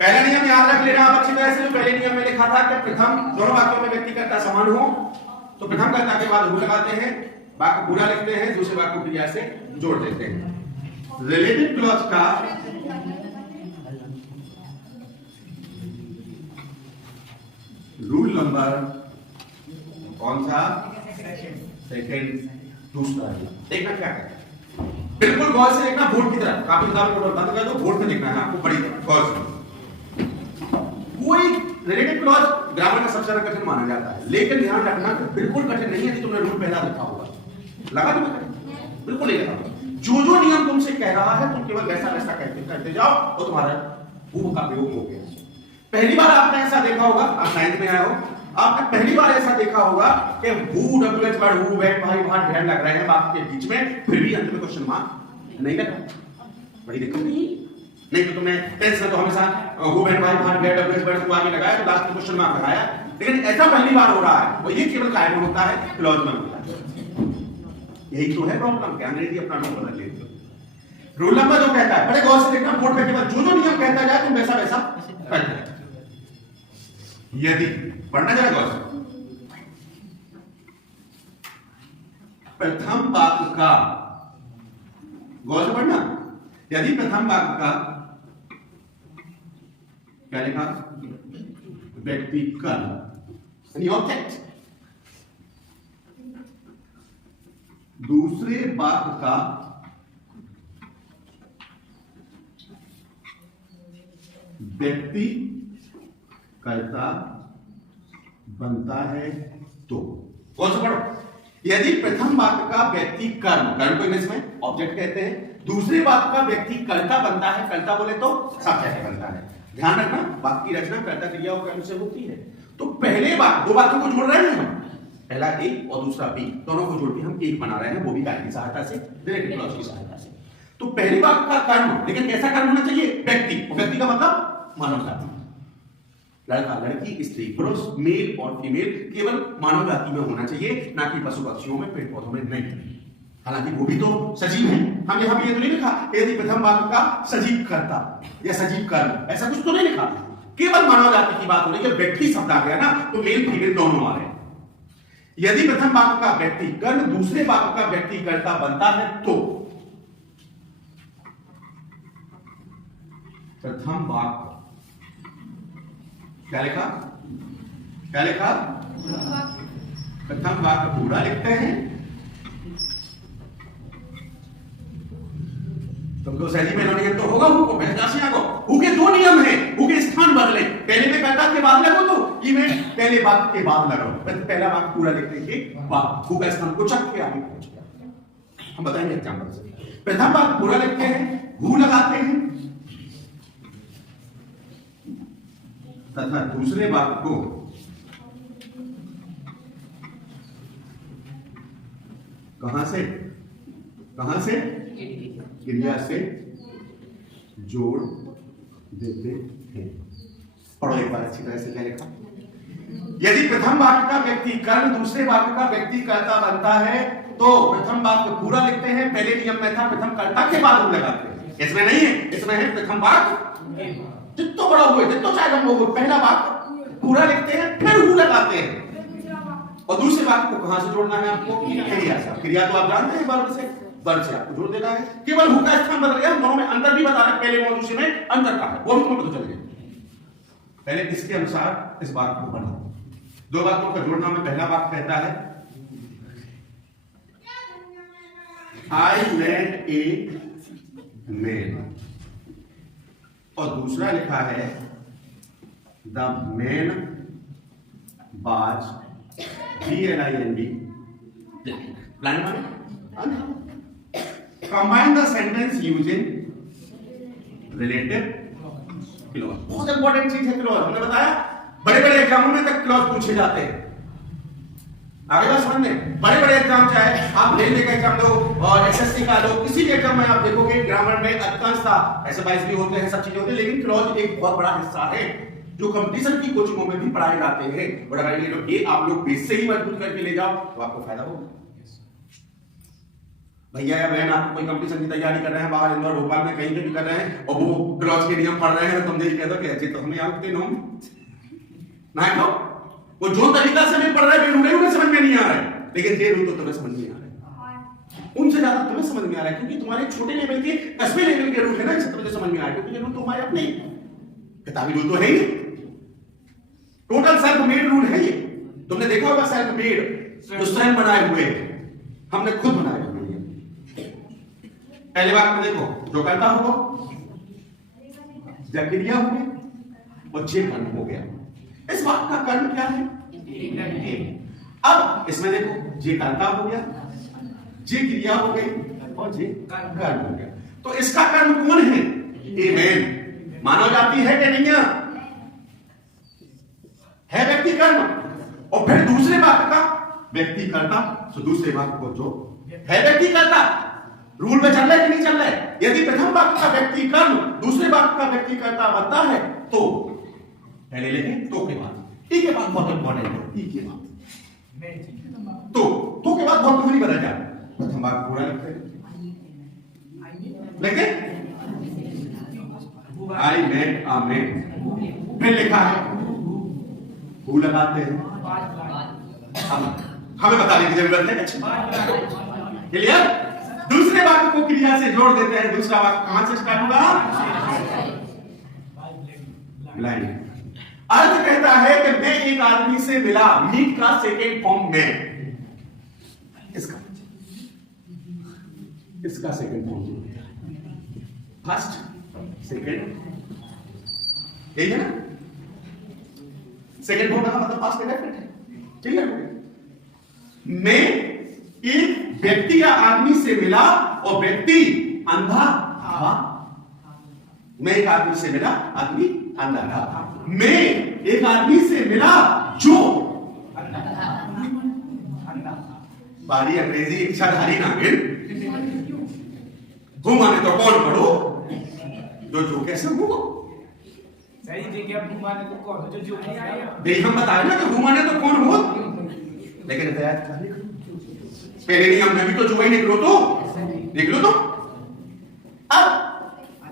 पहला नियम याद रख लेना आप अच्छी तरह से। जो पहले नियम में लिखा था कि प्रथम दोनों वाक्यों में व्यक्ति कर्ता समान हो तो प्रथम कर्ता के बाद हु लगाते हैं, वाक्य पूरा लिखते हैं, दूसरे वाक्य को क्रिया से जोड़ देते हैं। रिलेटिव क्लॉज का रूल नंबर कौन सा? सेकंड, दूसरा। देखना क्या कहता है, बिल्कुल गौर से देखना, बोर्ड की तरफ। काफी किताबें बंद कर दो, बोर्ड में देखना है आपको बड़ी गौर से। कोई रिलेटिव क्लॉज ग्रामर का सबसे ज्यादा कठिन माना जाता है, लेकिन ध्यान रखना कि बिल्कुल कठिन नहीं है कि तुमने रूल पहला लिखा होगा। लगा तुम्हें? बिल्कुल नहीं लगा। जो जो नियम तुमसे कह रहा है तुम केवल वैसा वैसा करते जाओ और तुम्हारा हु का प्रयोग हो गया। पहली बार आपने ऐसा देखा होगा, आप 9th में आए हो, आपने पहली बार ऐसा देखा होगा कि who WH word who wait भाई वहां ढेर लग रहे हैं वाक्य के बीच में, फिर भी अंत में क्वेश्चन मार्क नहीं लगा। बड़ी दिक्कत नहीं तो तुमने टेंस में तो हमेशा हु वेट भाई वहां ढेर डब्ल्यूएच वर्ड को आगे लगाया तो लास्ट में क्वेश्चन मार्क लगाया, लेकिन ऐसा पहली बार हो रहा है और ये केवल कायम होता है क्लॉज में होता है। यही तो है प्रॉब्लम। क्या अंग्रेजी अपना रूल बदल लेते हो। रूल नंबर जो कहता है, बड़े गौर से देखना, बोर्ड पे केवल जो जो नियम कहता जाए तुम वैसा वैसा करते हैं। यदि पढ़ना जरा गौर से, प्रथम वाक्य का, गौर से पढ़ना, यदि प्रथम वाक्य का क्या लिखा? व्यक्ति कर्म ऑब्जेक्ट, दूसरे वाक्य का व्यक्ति कर्ता बनता है तो, कौन सा पढ़ो? यदि प्रथम वाक्य का व्यक्ति कर्म को इंग्लिश में ऑब्जेक्ट कहते हैं, दूसरे वाक्य का व्यक्ति कर्ता बनता है, कर्ता बोले तो सब्जेक्ट बनता है। ध्यान रखना, वाक्य की रचना कर्ता क्रिया और कर्म से होती है। तो पहले वाक्य, दो वाक्यों को जोड़ रहे हैं हम, पहला ए और दूसरा बी, दोनों को जोड़ के हम एक बना रहे हैं, वो भी कार्य की सहायता से, रिलेटिव क्लॉज की सहायता से। तो पहली वाक्य का कर्म, लेकिन कैसा कर्म होना चाहिए? व्यक्ति। व्यक्ति का मतलब मानव जाति, लड़का लड़की स्त्री पुरुष, मेल और फीमेल, केवल मानव जाति में होना चाहिए, ना कि पशु पक्षियों में, पेड़ पौधों में नहीं। हालांकि वो भी तो सजीव है। हम यहाँ पे ये तो नहीं लिखा यदि प्रथम वाक्य का सजीव कर्ता या सजीव कर्म, ऐसा कुछ तो नहीं लिखा, केवल मानव जाति की बात हो रही है। व्यक्ति शब्द आ गया ना तो मेल फीमेल दोनों आ रहे हैं। यदि प्रथम वाक्य का व्यक्ति कर्म दूसरे वाक्य का व्यक्ति कर्ता बनता है तो, प्रथम वाक्य क्या लिखा? क्या लिखा? प्रथम वाक्य पूरा लिखते हैं। तुमको सही में नियम तो होगा, हु को पहचान को, हु के दो नियम हैं, हु के स्थान बदले, पहले में कर्ता के बाद लगो तो ये में पहले वाक्य के बाद लगाओ, पहला वाक्य पूरा लिखने के बाद हु का स्थान को चक के आगे पहुंच गया। हम बताएंगे एग्जांपल से। प्रथम वाक्य पूरा लिखते हैं, हु लगाते हैं, तथा दूसरे वाक्य को कहां से क्रिया से जोड़ देते हैं। पढ़ो एक बार अच्छी तरह से क्या लिखा? यदि प्रथम वाक्य का व्यक्ति कर्म दूसरे वाक्य का व्यक्ति कर्ता बनता है तो प्रथम वाक्य पूरा लिखते हैं। पहले नियम में था प्रथम कर्ता के बाद लगाते हैं, इसमें नहीं है, इसमें है प्रथम वाक्य जितना बड़ा हुए जितना चाहे लंबा हो, पहला वाक्य पूरा लिखते हैं फिर हु लगाते हैं। और दूसरे वाक्य को कहां से जोड़ना है आपको? क्रिया से। क्रिया तो आप जानते हैं, वर्ब से आपको जोड़ देना है। केवल हु का स्थान बदल गया, दोनों में अंतर भी बता रहे, पहले और दूसरे में अंतर का है, वो भी तुम्हें पता चल गया। पहले इसके अनुसार इस वाक्य को बनाओ। दो वाक्यों का जोड़ना में पहला वाक्य कहता है आई मेट ए मैन, और दूसरा लिखा है the man was BLIND combine the sentence using relative clause. बहुत इंपॉर्टेंट चीज है क्लॉज। हमने बताया बड़े बड़े एग्जामों में तक क्लॉज पूछे जाते हैं। आगे बात समझ में, बड़े बड़े एग्जाम चाहे आप रेलवे का एग्जाम दो और SSC का दो, किसी भी एग्जाम में आप देखोगे ग्रामर में अधिकांशतः ऐसे 22 भी होते हैं, सब चीजें होती है, लेकिन क्लॉज एक बहुत बड़ा हिस्सा है जो कंपटीशन की कोचिंगों में भी पढ़ाए जाते हैं। और अगर ये आप लोग बेस से ही मजबूत करके ले जाओ तो आपको फायदा होगा। भैया या बहन आप कोई कंपटीशन की तैयारी कर रहे हैं बाहर इंदौर भोपाल में कहीं पे भी कर रहे हैं और वो ग्लॉस के नियम पढ़ रहे हैं तो तुम यही कह दो कि अच्छे तो हमें आपके नो ना तो वो जो तरीका से मैं पढ़ रहा है उन्हें समझ में नहीं आ रहा है, लेकिन ये रूल तो तुम्हें समझ में आ रहा है, उनसे ज्यादा तुम्हें समझ में आ रहा है क्योंकि तुम्हारे छोटे लेवल के कस्बे लेवल के रूल है ना, इससे तुम्हें समझ में आ रहा है क्योंकि ये रूल तुम्हारे अपने किताबी रूल तो है ही, टोटल सेल्फ मेड रूल है ये। तुमने देखा होगा सेल्फ मेड जो स्वयं बनाए हुए हमने खुद बनाए हुए। पहले बात में देखो जो करता होगा जब क्रिया हो गई और जे कर्म हो गया, इस बात का कर्म क्या है? अब इसमें देखो जे कर्ता हो गया, जे क्रिया हो गई और जे कर्म हो गया, तो इसका कर्म कौन है? आमेन। मानव जाति है कि नहीं है व्यक्ति कर्म, और फिर दूसरे वाक्य का व्यक्ति कर्ता, तो दूसरे वाक्य को जो है व्यक्ति कर्ता रूल में चल रहा है कि नहीं चल रहा है? यदि प्रथम वाक्य का व्यक्ति कर्म दूसरे वाक्य का व्यक्ति कर्ता बनता है तो पहले लेंगे तो के बाद ई के बाद बहुत इंपॉर्टेंट है, ई के बाद तो के बाद बहुत नहीं बदल जाए, प्रथम वाक्य पूरा लिखते हैं लेकिन आई मेट आ मेट फिर लिखा है हु लगाते हैं, हमें बताने की जरूरत है। क्लियर? दूसरे वाक्य को क्रिया से जोड़ देते हैं, दूसरा वाक्य कहां से स्टार्ट होगा? ब्लाइंड। अर्थ कहता है कि मैं एक आदमी से मिला, मीट का सेकेंड फॉर्म में, इसका सेकेंड फॉर्म फर्स्ट सेकेंड यही है ना, सेकेंड फॉर्म का मतलब पास्ट डेफिनेट है। क्लियर हो गया? मैं एक व्यक्ति या आदमी से मिला और व्यक्ति अंधा था, मैं एक आदमी से मिला, आदमी अंधा था, मैं एक आदमी से मिला जो बारी अंग्रेजी इच्छाधारी नागिन, घूम आने तो कौन पढ़ो जो कैसे हो सही देखिए, अब घुमाने तो कौन जो हम बताए ना कि घुमाने तो कौन हो, लेकिन पहले नहीं हमने भी तो जो ही निकलो तो देख लो तो। अब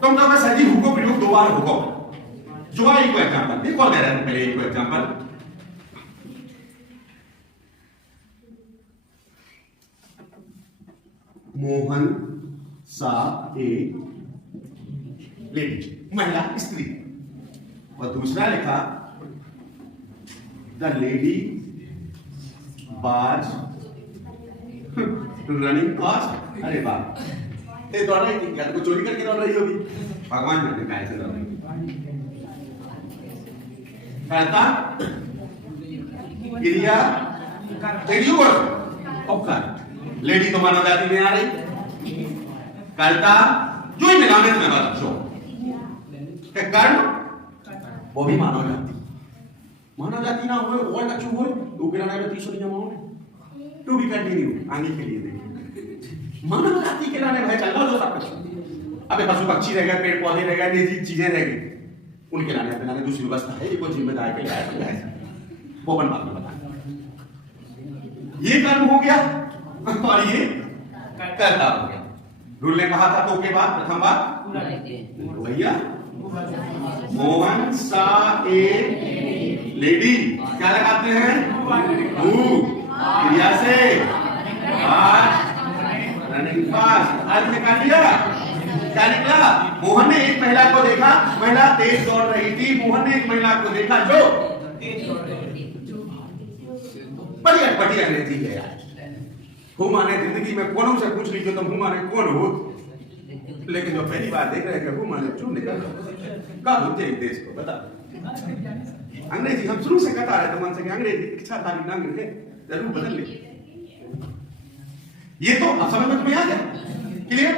तुम तो मैं सजी हुको प्रयोग दो बार हुको जो एक एग्जांपल देखो, दे रहा हूं पहले एक एग्जांपल। मोहन सा एक लेडी, महिला स्त्री, और दूसरा लिखा द लेडी बाज रनिंग फास्ट। अरे वाह, ये दौड़ रही थी, या तो चोरी करके दौड़ रही होगी, भगवान जाने कहा ऐसे दौड़ रही। करता क्रिया लेडी को उपकार, लेडी तो मानव जाति में आ रही, करता जो ही मिलाने में बात जो कर्म वो भी मानव जाति ना हुए और कछु हुए तो गिराना में 300 जमा हो टू बी कंटिन्यू आगे के लिए देखिए। मानव जाति के लाने भाई चल रहा जो सब कुछ, अबे पशु पक्षी रह गए, पेड़ पौधे रह गए, निजी चीजें रह गई, उनके लाने पे लाने दूसरी व्यवस्था है, कोई जिम्मेदार के लिए है वो अपन बात में बता। ये कर्म हो गया और ये कर्ता हो गया। रूल ने कहा था तो के बाद प्रथम बात भैया मोहन सा एक लेडी, क्या लगाते हैं? क्रिया से रनिंग फास्ट, अर्थ निकाल लिया। क्या निकला? मोहन ने एक महिला को देखा, महिला तेज दौड़ रही थी, मोहन ने एक महिला को देखा जो बढ़िया बढ़िया अंग्रेजी है यार, हूँ माने जिंदगी में कौन से पूछ लीजिए तुम हूँ माने कौन हो, लेकिन जो पहली बार देख रहे हैं हूँ माने क्यों निकल कब होते हैं देश को बता। अंग्रेजी हम शुरू से कहता रहे मन से अंग्रेजी इच्छा तारीफ ना मिले जरूर बदल ले। ये तो अब समझ में तुम्हें आ गया? क्लियर?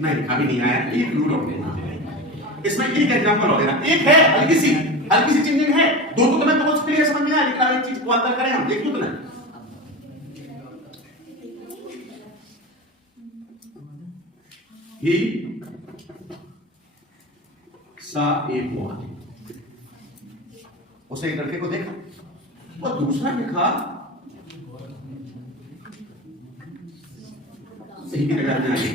नहीं अभी नहीं आया, एक रूल ऑफ इसमें एक एग्जांपल और देना, एक है हल्की सी चीज है, दो तो तुम्हें बहुत क्लियर समझ में आया, लेकिन एक चीज को अंतर करें हम, देख लो तुम्हें। ही सा एक हुआ, उसे एक लड़के को देखा और दूसरा लिखा ही की निकाल जाएंगे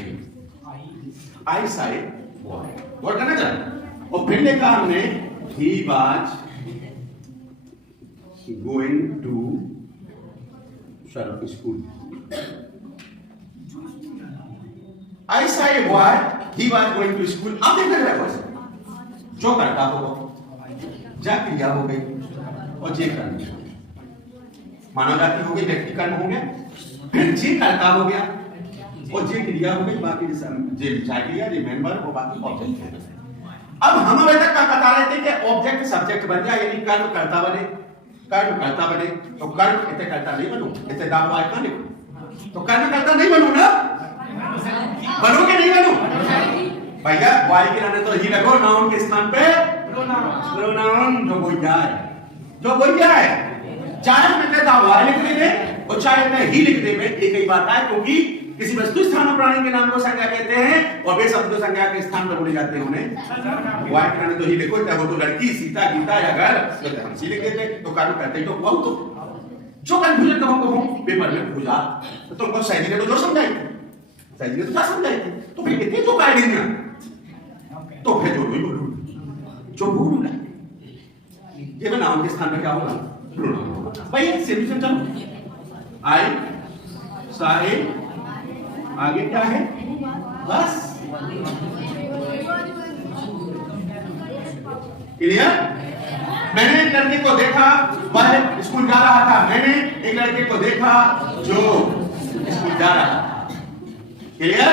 आई साइड बॉय और करना चाहिए। और फिर देखा हमने he was going to school. I saw a boy, he was going to school। अब देखना जरा बस, जो करता होगा जा क्रिया हो गई और जे कर्म मानव जाति हो गई, व्यक्ति कर्म हो गया, फिर जे करता हो गया और जे क्रिया हो गई, बाकी जे क्रिया जे मेंबर और बाकी ऑब्जेक्ट हो गए। अब हम अभी तक क्या बता रहे थे कि ऑब्जेक्ट सब्जेक्ट बन गया, यानी कर्म करता बने, कर्म करता बने। तो कर्म इतने करता नहीं बनू, इतने दाम वाय कहां लिखो, तो कर्म करता नहीं बनू ना, बनू के नहीं बनू भैया। वाई के रहने तो ही लगो, नाउन के स्थान पे प्रोनाउन जो बोल जाए, जो बोल जाए, चाहे मैं दा वाई लिख देंगे और चाहे मैं ही लिख देंगे, एक ही बात है, क्योंकि किसी वस्तु स्थान और प्राणी के नाम को संज्ञा कहते हैं और वे शब्द संज्ञा के स्थान पर बोले जाते हैं उन्हें वाई के रहने तो ही लिखो, चाहे वो तो लड़की सीता गीता या घर तो हम सी लिख देते, तो कार्य करते ही तो बहुत तो जो कंफ्यूजन कहूं पेपर में पूछा तो तुमको सही ने तो जो समझाई, सही ने तो क्या समझाई, तो फिर कितने तो काय नहीं ना, तो फिर जो जो बोलूं ना ये मैं नाउन के स्थान पर क्या होगा, प्रोनाउन होगा। भाई एक सॉल्यूशन चलो, आई साहे आगे क्या है, बस क्लियर। मैंने एक लड़के को देखा, वह स्कूल जा रहा था, मैंने एक लड़के को देखा जो स्कूल जा रहा था, क्लियर।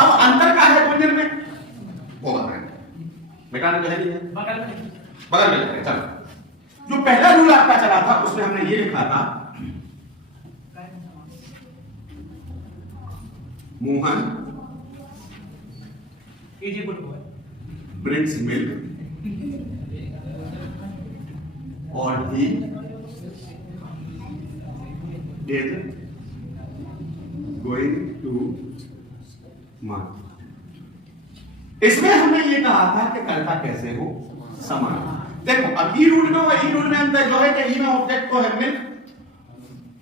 अब अंतर क्या है क्वेश्चन में, वो बता रहे हैं, मिटाना तो है नहीं है, बगल में चलो। जो पहला रूल आपका चला था उसमें हमने ये लिखा था, मोहन ब्रिंग्स मिल्क और he is going to market. इसमें हमने ये कहा था कि कर्ता कैसे हो, समान। देखो अब ई रूल में और ई रूल में अंतर जो है कि ई में ऑब्जेक्ट तो है मिल्क,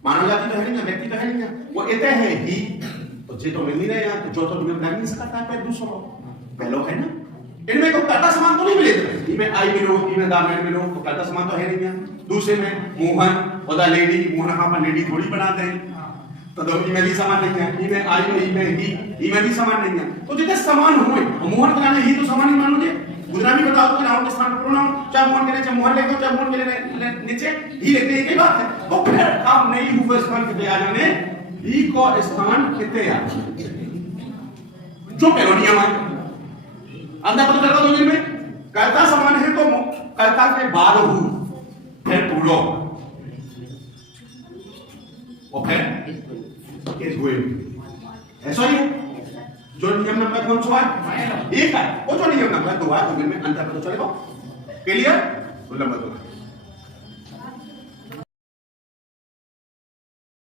मानव जाति तो है नहीं, व्यक्ति तो है नहीं, वो इतने है ही तो जे तो मिल नहीं रहे, तो जो तो नियम लग नहीं सकता है दूसरा पहलो है ना, इनमें तो कर्ता समान तो नहीं मिले, इनमें आई मिलो, इनमें दा मेड मिलो, तो कर्ता समान तो है नहीं है। दूसरे में मोहन और द लेडी, मोहन हां पर लेडी थोड़ी बनाते हैं, तो दोनों में भी समान नहीं है, इनमें आई में ही इनमें भी समान नहीं है, तो जितने समान हुए मोहन का नाम ही तो समान ही मानोगे। दूसरा भी बताओ तो नाउन के स्थान पर प्रोनाउन, चाहे मोहन के नीचे मोहन लिखो, चाहे मोहन के नीचे ही लिखते हैं, एक ही बात है। तो फिर आप नहीं हुए स्थान कितने आ जाने, ही को स्थान कितने आ जो पेरोनियम है अंदर पता चलता दो दिन में, कर्ता समान है तो कर्ता के बाद हु फिर पूरो और फिर इज गोइंग, ऐसा ही है। जो नियम नंबर कौन सा है, एक है, वो जो नियम नंबर 2 है, तो में अंतर पता चलेगा, क्लियर। तो नंबर 2